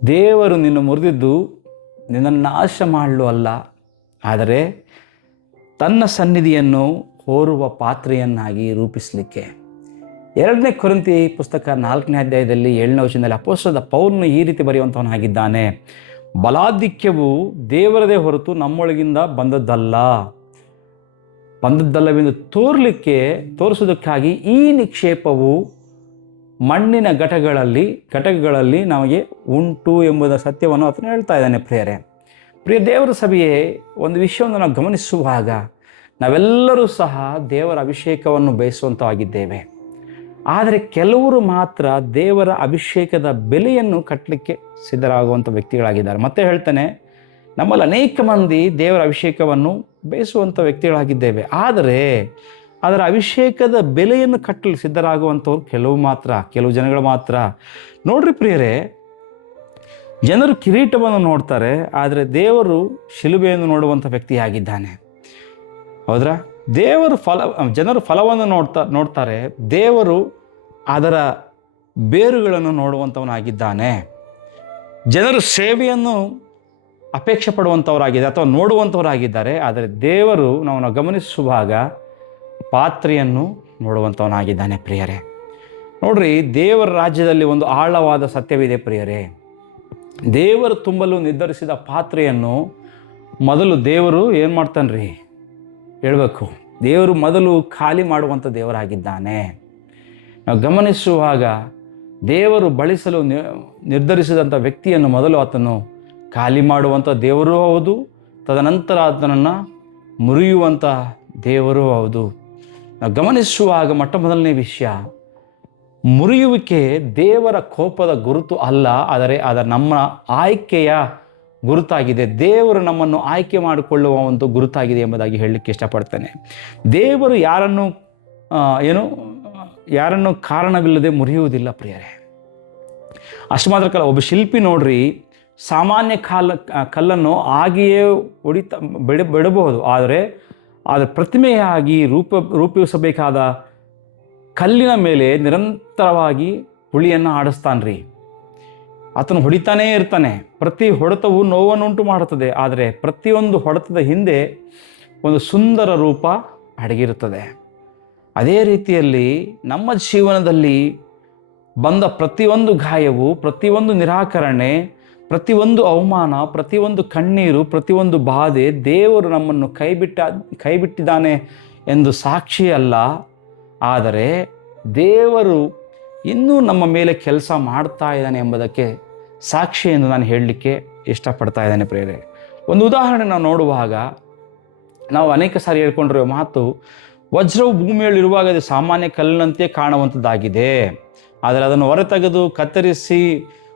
ದೇವರು ನಿನ್ನ ಮುರಿದಿದ್ದು ನಿನ್ನನ್ನು ನಾಶ ಮಾಡಲು ಅಲ್ಲ, ಆದರೆ ತನ್ನ ಸನ್ನಿಧಿಯನ್ನು ಹೋರುವ ಪಾತ್ರೆಯನ್ನಾಗಿ ರೂಪಿಸಲಿಕ್ಕೆ. 2 ಕೊರಿಂಥಿ ಪುಸ್ತಕ 4ನೇ ಅಧ್ಯಾಯದಲ್ಲಿ 7ನೇ ವಚನದಲ್ಲಿ ಅಪೊಸ್ತಲನಾದ ಪೌಲನು ಈ ರೀತಿ ಬರೆಯುವಂಥವನಾಗಿದ್ದಾನೆ, ಬಲಾಧಿಕ್ಯವು ದೇವರದೇ ಹೊರತು ನಮ್ಮೊಳಗಿಂದ ಬಂದದ್ದಲ್ಲವೆಂದು ತೋರಿಸುವುದಕ್ಕಾಗಿ ಈ ನಿಕ್ಷೇಪವು ಮಣ್ಣಿನ ಘಟಕಗಳಲ್ಲಿ ನಮಗೆ ಉಂಟು ಎಂಬುದರ ಸತ್ಯವನ್ನು ಆತನು ಹೇಳ್ತಾ ಇದ್ದಾನೆ. ಪ್ರಿಯ ದೇವರ ಸಭೆಯೇ, ಒಂದು ವಿಷಯವನ್ನು ನಾವು ಗಮನಿಸುವಾಗ ನಾವೆಲ್ಲರೂ ಸಹ ದೇವರ ಅಭಿಷೇಕವನ್ನು ಬಯಸುವಂಥವಾಗಿದ್ದೇವೆ. ಆದರೆ ಕೆಲವರು ಮಾತ್ರ ದೇವರ ಅಭಿಷೇಕದ ಬೆಲೆಯನ್ನು ಕಟ್ಟಲಿಕ್ಕೆ ಸಿದ್ಧರಾಗುವಂಥ ವ್ಯಕ್ತಿಗಳಾಗಿದ್ದಾರೆ. ಮತ್ತೆ ಹೇಳ್ತಾನೆ, ನಮ್ಮಲ್ಲಿ ಅನೇಕ ಮಂದಿ ದೇವರ ಅಭಿಷೇಕವನ್ನು ಬಯಸುವಂಥ ವ್ಯಕ್ತಿಗಳಾಗಿದ್ದೇವೆ, ಆದರೆ ಅದರ ಅಭಿಷೇಕದ ಬೆಲೆಯನ್ನು ಕಟ್ಟಲು ಸಿದ್ಧರಾಗುವಂಥವ್ರು ಕೆಲವು ಜನಗಳು ಮಾತ್ರ. ನೋಡ್ರಿ ಪ್ರಿಯರೇ, ಜನರು ಕಿರೀಟವನ್ನು ನೋಡ್ತಾರೆ, ಆದರೆ ದೇವರು ಶಿಲುಬೆಯನ್ನು ನೋಡುವಂಥ ವ್ಯಕ್ತಿಯಾಗಿದ್ದಾನೆ. ಹೌದ್ರಾ? ಜನರು ಫಲವನ್ನು ನೋಡ್ತಾರೆ, ದೇವರು ಅದರ ಬೇರುಗಳನ್ನು ನೋಡುವಂಥವನಾಗಿದ್ದಾನೆ. ಜನರು ಸೇವೆಯನ್ನು ಅಪೇಕ್ಷೆ ಪಡುವಂಥವರಾಗಿದೆ ಅಥವಾ ನೋಡುವಂಥವರಾಗಿದ್ದಾರೆ, ಆದರೆ ದೇವರು ನಾವು ಗಮನಿಸುವಾಗ ಪಾತ್ರೆಯನ್ನು ನೋಡುವಂಥವನಾಗಿದ್ದಾನೆ. ಪ್ರಿಯರೇ ನೋಡ್ರಿ, ದೇವರ ರಾಜ್ಯದಲ್ಲಿ ಒಂದು ಆಳವಾದ ಸತ್ಯವಿದೆ ಪ್ರಿಯರೇ. ದೇವರು ತುಂಬಲು ನಿರ್ಧರಿಸಿದ ಪಾತ್ರೆಯನ್ನು ಮೊದಲು ದೇವರು ಏನು ಮಾಡ್ತಾನ್ರಿ ಹೇಳಬೇಕು. ದೇವರು ಮೊದಲು ಖಾಲಿ ಮಾಡುವಂಥ ದೇವರಾಗಿದ್ದಾನೆ. ನಾವು ಗಮನಿಸುವಾಗ ದೇವರು ಬಳಸಲು ನಿರ್ಧರಿಸಿದಂಥ ವ್ಯಕ್ತಿಯನ್ನು ಮೊದಲು ಆತನು ಖಾಲಿ ಮಾಡುವಂಥ ದೇವರೂ ಹೌದು, ತದನಂತರ ಆತನನ್ನು ಮುರಿಯುವಂಥ ದೇವರೂ ಹೌದು. ನಾವು ಗಮನಿಸುವಾಗ ಮೊದಲನೇ ವಿಷಯ, ಮುರಿಯುವಿಕೆ ದೇವರ ಕೋಪದ ಗುರುತು ಅಲ್ಲ, ಆದರೆ ನಮ್ಮ ಆಯ್ಕೆಯ ಗುರುತಾಗಿದೆ. ದೇವರು ನಮ್ಮನ್ನು ಆಯ್ಕೆ ಮಾಡಿಕೊಳ್ಳುವ ಒಂದು ಗುರುತಾಗಿದೆ ಎಂಬುದಾಗಿ ಹೇಳಲಿಕ್ಕೆ ಇಷ್ಟಪಡ್ತೇನೆ. ದೇವರು ಯಾರನ್ನು ಕಾರಣವಿಲ್ಲದೆ ಮುರಿಯುವುದಿಲ್ಲ ಪ್ರಿಯರೇ. ಅಷ್ಟು ಮಾತ್ರ ಒಬ್ಬ ಶಿಲ್ಪಿ ನೋಡ್ರಿ, ಸಾಮಾನ್ಯ ಕಲ್ಲನ್ನು ಹಾಗೆಯೇ ಬಿಡಬಹುದು, ಆದರೆ ಪ್ರತಿಮೆಯಾಗಿ ರೂಪಿಸಬೇಕಾದ ಕಲ್ಲಿನ ಮೇಲೆ ನಿರಂತರವಾಗಿ ಹುಳಿಯನ್ನು ಆಡಿಸ್ತಾನ್ರಿ. ಆತನು ಹೊಡಿತಾನೇ ಇರ್ತಾನೆ. ಪ್ರತಿ ಹೊಡೆತವು ನೋವನ್ನುಂಟು ಮಾಡುತ್ತದೆ, ಆದರೆ ಪ್ರತಿಯೊಂದು ಹೊಡೆತದ ಹಿಂದೆ ಒಂದು ಸುಂದರ ರೂಪ ಅಡಗಿರುತ್ತದೆ. ಅದೇ ರೀತಿಯಲ್ಲಿ ನಮ್ಮ ಜೀವನದಲ್ಲಿ ಬಂದ ಪ್ರತಿಯೊಂದು ಗಾಯವು, ಪ್ರತಿಯೊಂದು ನಿರಾಕರಣೆ, ಪ್ರತಿಯೊಂದು ಅವಮಾನ, ಪ್ರತಿಯೊಂದು ಕಣ್ಣೀರು, ಪ್ರತಿಯೊಂದು ಬಾಧೆ ದೇವರು ನಮ್ಮನ್ನು ಕೈಬಿಟ್ಟಿದ್ದಾನೆ ಎಂದು ಸಾಕ್ಷಿ ಅಲ್ಲ, ಆದರೆ ದೇವರು ಇನ್ನೂ ನಮ್ಮ ಮೇಲೆ ಕೆಲಸ ಮಾಡ್ತಾ ಇದ್ದಾನೆ ಎಂಬುದಕ್ಕೆ ಸಾಕ್ಷಿ ಎಂದು ನಾನು ಹೇಳಲಿಕ್ಕೆ ಇಷ್ಟಪಡ್ತಾ ಇದ್ದೇನೆ ಪ್ರಿಯರೇ. ಒಂದು ಉದಾಹರಣೆ ನಾವು ನೋಡುವಾಗ ನಾವು ಅನೇಕ ಸಾರಿ ಹೇಳ್ಕೊಂಡಿರೋ ಮಾತು, ವಜ್ರವು ಭೂಮಿಯಲ್ಲಿರುವಾಗ ಅದು ಸಾಮಾನ್ಯ ಕಲ್ಲಿನಂತೆ ಕಾಣುವಂಥದ್ದಾಗಿದೆ, ಆದರೆ ಅದನ್ನು ಹೊರತೆಗೆದು ಕತ್ತರಿಸಿ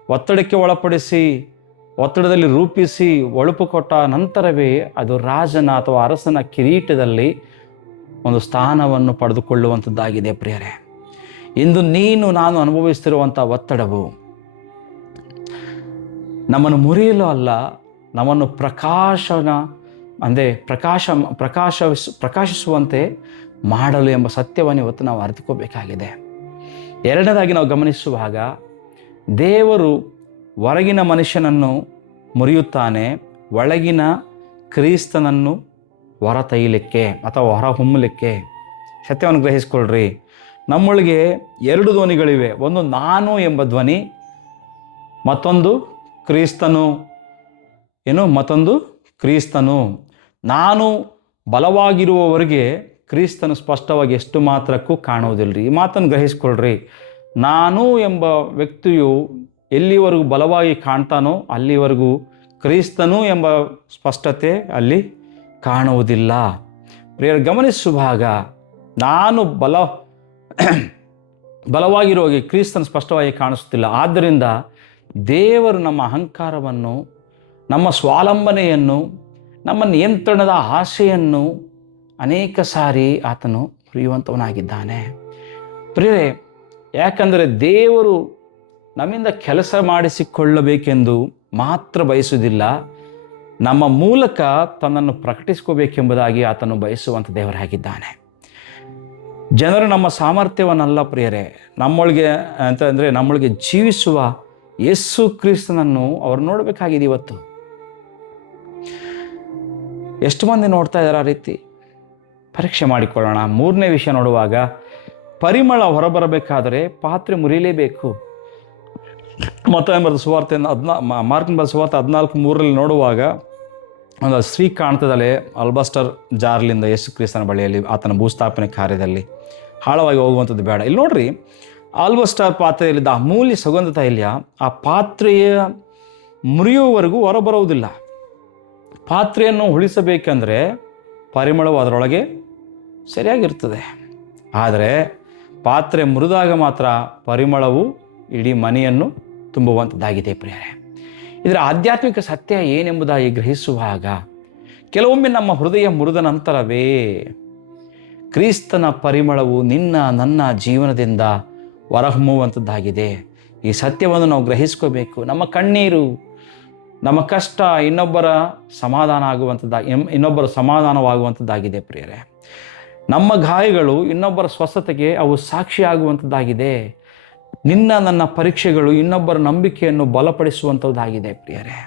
ಒತ್ತಡಕ್ಕೆ ಒಳಪಡಿಸಿ ಒತ್ತಡದಲ್ಲಿ ರೂಪಿಸಿ ಒಳುಪು ಕೊಟ್ಟ ನಂತರವೇ ಅದು ರಾಜನ ಅಥವಾ ಅರಸನ ಕಿರೀಟದಲ್ಲಿ ಒಂದು ಸ್ಥಾನವನ್ನು ಪಡೆದುಕೊಳ್ಳುವಂಥದ್ದಾಗಿದೆ ಪ್ರಿಯರೇ. ಇಂದು ನಾನು ಅನುಭವಿಸ್ತಿರುವಂಥ ಒತ್ತಡವು ನಮ್ಮನ್ನು ಮುರಿಯಲು ಅಲ್ಲ, ನಮ್ಮನ್ನು ಪ್ರಕಾಶಿಸುವಂತೆ ಮಾಡಲು ಎಂಬ ಸತ್ಯವನ್ನು ಇವತ್ತು ನಾವು ಅರಿತುಕೋಬೇಕಾಗಿದೆ. ಎರಡನೇದಾಗಿ ನಾವು ಗಮನಿಸುವಾಗ ದೇವರು ಹೊರಗಿನ ಮನುಷ್ಯನನ್ನು ಮುರಿಯುತ್ತಾನೆ, ಒಳಗಿನ ಕ್ರಿಸ್ತನನ್ನು ಹೊರತೈಯಲಿಕ್ಕೆ ಅಥವಾ ಹೊರಹೊಮ್ಮಲಿಕ್ಕೆ. ಸತ್ಯವನ್ನು ಗ್ರಹಿಸ್ಕೊಳ್ರಿ. ನಮ್ಮೊಳಗೆ 2 ಧ್ವನಿಗಳಿವೆ. ಒಂದು ನಾನು ಎಂಬ ಧ್ವನಿ, ಮತ್ತೊಂದು ಕ್ರಿಸ್ತನು. ನಾನು ಬಲವಾಗಿರುವವರೆಗೆ ಕ್ರಿಸ್ತನು ಸ್ಪಷ್ಟವಾಗಿ ಎಷ್ಟು ಮಾತ್ರಕ್ಕೂ ಕಾಣುವುದಿಲ್ಲ. ಈ ಮಾತನ್ನು ಗ್ರಹಿಸ್ಕೊಳ್ರಿ. ನಾನು ಎಂಬ ವ್ಯಕ್ತಿಯು ಎಲ್ಲಿವರೆಗೂ ಬಲವಾಗಿ ಕಾಣ್ತಾನೋ ಅಲ್ಲಿವರೆಗೂ ಕ್ರಿಸ್ತನು ಎಂಬ ಸ್ಪಷ್ಟತೆ ಅಲ್ಲಿ ಕಾಣುವುದಿಲ್ಲ. ಪ್ರಿಯರು, ಗಮನಿಸುವಾಗ ನಾನು ಬಲವಾಗಿರುವಾಗ ಕ್ರಿಸ್ತನು ಸ್ಪಷ್ಟವಾಗಿ ಕಾಣಿಸುತ್ತಿಲ್ಲ. ಆದ್ದರಿಂದ ದೇವರು ನಮ್ಮ ಅಹಂಕಾರವನ್ನು, ನಮ್ಮ ಸ್ವಾವಲಂಬನೆಯನ್ನು, ನಮ್ಮ ನಿಯಂತ್ರಣದ ಆಸೆಯನ್ನು ಅನೇಕ ಸಾರಿ ಆತನು ಮುರಿಯುವಂಥವನಾಗಿದ್ದಾನೆ. ಪ್ರಿಯರೇ, ಯಾಕಂದರೆ ದೇವರು ನಮ್ಮಿಂದ ಕೆಲಸ ಮಾಡಿಸಿಕೊಳ್ಳಬೇಕೆಂದು ಮಾತ್ರ ಬಯಸುವುದಿಲ್ಲ, ನಮ್ಮ ಮೂಲಕ ತನ್ನನ್ನು ಪ್ರಕಟಿಸ್ಕೋಬೇಕೆಂಬುದಾಗಿ ಆತನು ಬಯಸುವಂಥ ದೇವರಾಗಿದ್ದಾನೆ. ಜನರು ನಮ್ಮ ಸಾಮರ್ಥ್ಯವನ್ನಲ್ಲ ಪ್ರಿಯರೇ, ನಮ್ಮೊಳಗೆ ಜೀವಿಸುವ ಯೇಸು ಕ್ರಿಸ್ತನನ್ನು ಅವ್ರು ನೋಡಬೇಕಾಗಿದೆ ಇವತ್ತು. ಎಷ್ಟು ಮಂದಿ ನೋಡ್ತಾ ಇದ್ದಾರೆ ಆ ರೀತಿ? ಪರೀಕ್ಷೆ ಮಾಡಿಕೊಳ್ಳೋಣ. ಮೂರನೇ ವಿಷಯ ನೋಡುವಾಗ, ಪರಿಮಳ ಹೊರಬರಬೇಕಾದರೆ ಪಾತ್ರೆ ಮುರಿಯಲೇಬೇಕು. ಮತ್ತಾಯ ಬರೆದ ಸುವಾರ್ತೆ ಮಾರ್ಕನ ಬರೆದ ಸುವಾರ್ತೆ 14:3 ನೋಡುವಾಗ ಒಂದು ಸ್ತ್ರೀ ಕಾಣ್ತದಲ್ಲೇ ಅಲ್ಬಸ್ಟರ್ ಜಾರ್ಲಿಂದ ಯೇಸು ಕ್ರಿಸ್ತನ ಬಳಿಯಲ್ಲಿ ಆತನ ಭೂಸ್ಥಾಪನೆ ಕಾರ್ಯದಲ್ಲಿ ಆಳವಾಗಿ ಹೋಗುವಂಥದ್ದು ಬೇಡ. ಇಲ್ಲಿ ನೋಡ್ರಿ, ಆಲ್ಬಸ್ಟರ್ ಪಾತ್ರೆಯಲ್ಲಿದ್ದ ಅಮೂಲ್ಯ ಸುಗಂಧ ತೈಲ ಆ ಪಾತ್ರೆಯ ಮುರಿಯುವವರೆಗೂ ಹೊರಬರುವುದಿಲ್ಲ. ಪಾತ್ರೆಯನ್ನು ಉಳಿಸಬೇಕೆಂದರೆ ಪರಿಮಳವು ಅದರೊಳಗೆ ಸರಿಯಾಗಿರ್ತದೆ. ಆದರೆ ಪಾತ್ರೆ ಮುರಿದಾಗ ಮಾತ್ರ ಪರಿಮಳವು ಇಡೀ ಮನೆಯನ್ನು ತುಂಬುವಂಥದ್ದಾಗಿದೆ ಪ್ರಿಯರೇ. ಇದರ ಆಧ್ಯಾತ್ಮಿಕ ಸತ್ಯ ಏನೆಂಬುದಾಗಿ ಗ್ರಹಿಸುವಾಗ ಕೆಲವೊಮ್ಮೆ ನಮ್ಮ ಹೃದಯ ಮುರಿದ ನಂತರವೇ ಕ್ರಿಸ್ತನ ಪರಿಮಳವು ನಿನ್ನ ನನ್ನ ಜೀವನದಿಂದ ಹೊರಹೊಮ್ಮುವಂಥದ್ದಾಗಿದೆ. ಈ ಸತ್ಯವನ್ನು ನಾವು ಗ್ರಹಿಸ್ಕೋಬೇಕು. ನಮ್ಮ ಕಣ್ಣೀರು, ನಮ್ಮ ಕಷ್ಟ ಇನ್ನೊಬ್ಬರ ಸಮಾಧಾನವಾಗುವಂಥದ್ದಾಗಿದೆ ಪ್ರಿಯರೇ. ನಮ್ಮ ಗಾಯಗಳು ಇನ್ನೊಬ್ಬರ ಸ್ವಸ್ಥತೆಗೆ ಅವು ಸಾಕ್ಷಿಯಾಗುವಂಥದ್ದಾಗಿದೆ. ನಿನ್ನ ನನ್ನ ಪರೀಕ್ಷೆಗಳು ಇನ್ನೊಬ್ಬರ ನಂಬಿಕೆಯನ್ನು ಬಲಪಡಿಸುವಂಥದ್ದಾಗಿದೆ ಪ್ರಿಯರೇ.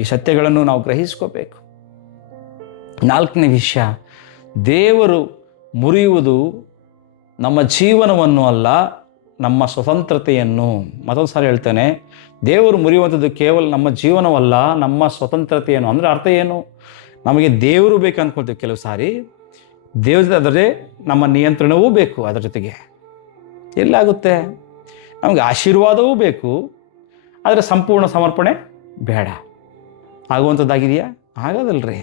ಈ ಸತ್ಯಗಳನ್ನು ನಾವು ಗ್ರಹಿಸ್ಕೋಬೇಕು. 4ನೇ ವಿಷಯ, ದೇವರು ಮುರಿಯುವುದು ನಮ್ಮ ಜೀವನವನ್ನು ಅಲ್ಲ, ನಮ್ಮ ಸ್ವತಂತ್ರತೆಯನ್ನು. ಮತ್ತೊಂದು ಸಾರಿ ಹೇಳ್ತೇನೆ, ದೇವರು ಮುರಿಯುವಂಥದ್ದು ಕೇವಲ ನಮ್ಮ ಜೀವನವಲ್ಲ, ನಮ್ಮ ಸ್ವತಂತ್ರತೆಯನ್ನು. ಅಂದರೆ ಅರ್ಥ ಏನು? ನಮಗೆ ದೇವರು ಬೇಕು ಅಂದ್ಕೊಳ್ತೀವಿ ಕೆಲವು ಸಾರಿ. ದೇವ್ರ ಅದರೇ ನಮ್ಮ ನಿಯಂತ್ರಣವೂ ಬೇಕು. ಅದರ ಜೊತೆಗೆ ಎಲ್ಲಾಗುತ್ತೆ, ನಮಗೆ ಆಶೀರ್ವಾದವೂ ಬೇಕು, ಆದರೆ ಸಂಪೂರ್ಣ ಸಮರ್ಪಣೆ ಬೇಡ. ಆಗುವಂಥದ್ದಾಗಿದೆಯಾ? ಆಗೋದಲ್ರಿ.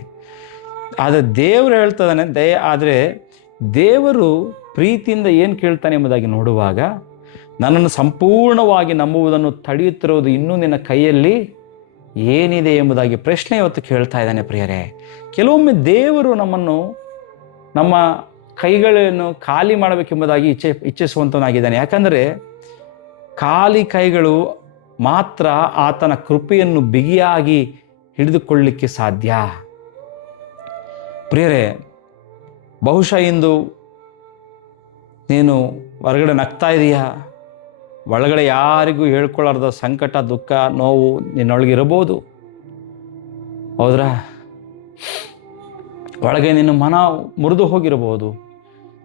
ಆದರೆ ದೇವರು ಹೇಳ್ತದಾನೆ ಆದರೆ ದೇವರು ಪ್ರೀತಿಯಿಂದ ಏನು ಕೇಳ್ತಾನೆ ಎಂಬುದಾಗಿ ನೋಡುವಾಗ, ನನ್ನನ್ನು ಸಂಪೂರ್ಣವಾಗಿ ನಂಬುವುದನ್ನು ತಡೆಯುತ್ತಿರುವುದು ಇನ್ನೂ ನಿನ್ನ ಕೈಯಲ್ಲಿ ಏನಿದೆ ಎಂಬುದಾಗಿ ಪ್ರಶ್ನೆ ಇವತ್ತು ಕೇಳ್ತಾ ಇದ್ದಾನೆ ಪ್ರಿಯರೇ. ಕೆಲವೊಮ್ಮೆ ದೇವರು ನಮ್ಮನ್ನು ನಮ್ಮ ಕೈಗಳನ್ನು ಖಾಲಿ ಮಾಡಬೇಕೆಂಬುದಾಗಿ ಇಚ್ಛಿಸುವಂತನಾಗಿದ್ದಾನೆ. ಯಾಕಂದರೆ ಖಾಲಿ ಕೈಗಳು ಮಾತ್ರ ಆತನ ಕೃಪೆಯನ್ನು ಬಿಗಿಯಾಗಿ ಹಿಡಿದುಕೊಳ್ಳಲಿಕ್ಕೆ ಸಾಧ್ಯ. ಪ್ರಿಯರೇ, ಬಹುಶಃ ಇಂದು ನೀನು ಹೊರಗಡೆ ನಗ್ತಾ ಇದೆಯಾ, ಒಳಗಡೆ ಯಾರಿಗೂ ಹೇಳ್ಕೊಳ್ಳಾರ್ದ ಸಂಕಟ, ದುಃಖ, ನೋವು ನಿನ್ನೊಳಗಿರಬಹುದು. ಹೌದ್ರಾ? ಒಳಗೆ ನಿನ್ನ ಮನ ಮುರಿದು ಹೋಗಿರ್ಬೋದು.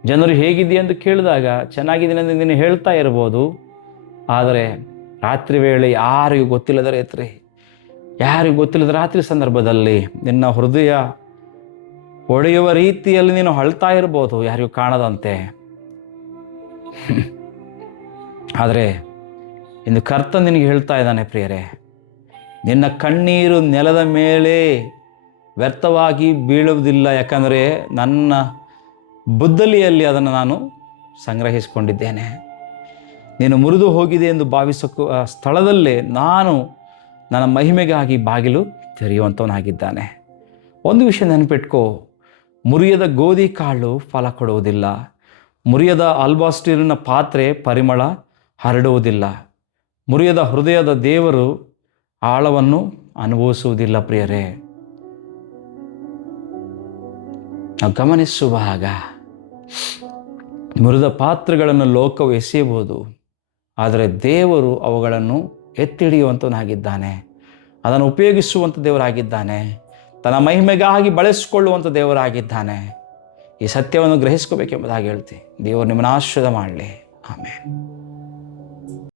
ಜನರು ಹೇಗಿದೆಯಾ ಅಂತ ಕೇಳಿದಾಗ ಚೆನ್ನಾಗಿದ್ದೀನಿ ಅಂತ ನೀನು ಹೇಳ್ತಾ ಇರ್ಬೋದು. ಆದರೆ ರಾತ್ರಿ ವೇಳೆ ಯಾರಿಗೂ ಗೊತ್ತಿಲ್ಲದ ರಾತ್ರಿ ಸಂದರ್ಭದಲ್ಲಿ ನಿನ್ನ ಹೃದಯ ಒಡೆಯುವ ರೀತಿಯಲ್ಲಿ ನೀನು ಅಳ್ತಾ ಇರ್ಬೋದು, ಯಾರಿಗೂ ಕಾಣದಂತೆ. ಆದರೆ ಇಂದು ಕರ್ತನು ನಿನಗೆ ಹೇಳ್ತಾ ಇದ್ದಾನೆ ಪ್ರಿಯರೇ, ನಿನ್ನ ಕಣ್ಣೀರು ನೆಲದ ಮೇಲೆ ವ್ಯರ್ಥವಾಗಿ ಬೀಳುವುದಿಲ್ಲ. ಯಾಕಂದರೆ ನನ್ನ ಬುದ್ದಲಿಯಲ್ಲಿ ಅದನ್ನು ನಾನು ಸಂಗ್ರಹಿಸಿಕೊಂಡಿದ್ದೇನೆ. ನೀನು ಮುರಿದು ಹೋಗಿದೆ ಎಂದು ಭಾವಿಸೋ ಸ್ಥಳದಲ್ಲೇ ನಾನು ನನ್ನ ಮಹಿಮೆಗಾಗಿ ಬಾಗಿಲು ತೆರೆಯುವಂಥವನಾಗಿದ್ದಾನೆ. ಒಂದು ವಿಷಯ ನೆನಪಿಟ್ಕೋ, ಮುರಿಯದ ಗೋಧಿ ಕಾಳು ಫಲ ಕೊಡುವುದಿಲ್ಲ, ಮುರಿಯದ ಆಲ್ಬಾಸ್ಟರಿನ ಪಾತ್ರೆ ಪರಿಮಳ ಹರಡುವುದಿಲ್ಲ, ಮುರಿಯದ ಹೃದಯದ ದೇವರು ಆಳವನ್ನು ಅನುಭವಿಸುವುದಿಲ್ಲ. ಪ್ರಿಯರೇ, ನಾವು ಗಮನಿಸುವಾಗ ಮುರಿದ ಪಾತ್ರೆಗಳನ್ನು ಲೋಕವು ಎಸೆಯಬಹುದು, ಆದರೆ ದೇವರು ಅವುಗಳನ್ನು ಎತ್ತಿಡಿಯುವಂಥವನಾಗಿದ್ದಾನೆ, ಅದನ್ನು ಉಪಯೋಗಿಸುವಂಥ ದೇವರಾಗಿದ್ದಾನೆ, ತನ್ನ ಮಹಿಮೆಗಾಗಿ ಬಳಸಿಕೊಳ್ಳುವಂಥ ದೇವರಾಗಿದ್ದಾನೆ. ಈ ಸತ್ಯವನ್ನು ಗ್ರಹಿಸ್ಕೋಬೇಕೆಂಬುದಾಗಿ ಹೇಳ್ತೀನಿ. ದೇವರು ನಿಮ್ಮನ್ನು ಆಶೀರ್ವಾದ ಮಾಡಲಿ. ಆಮೇಲೆ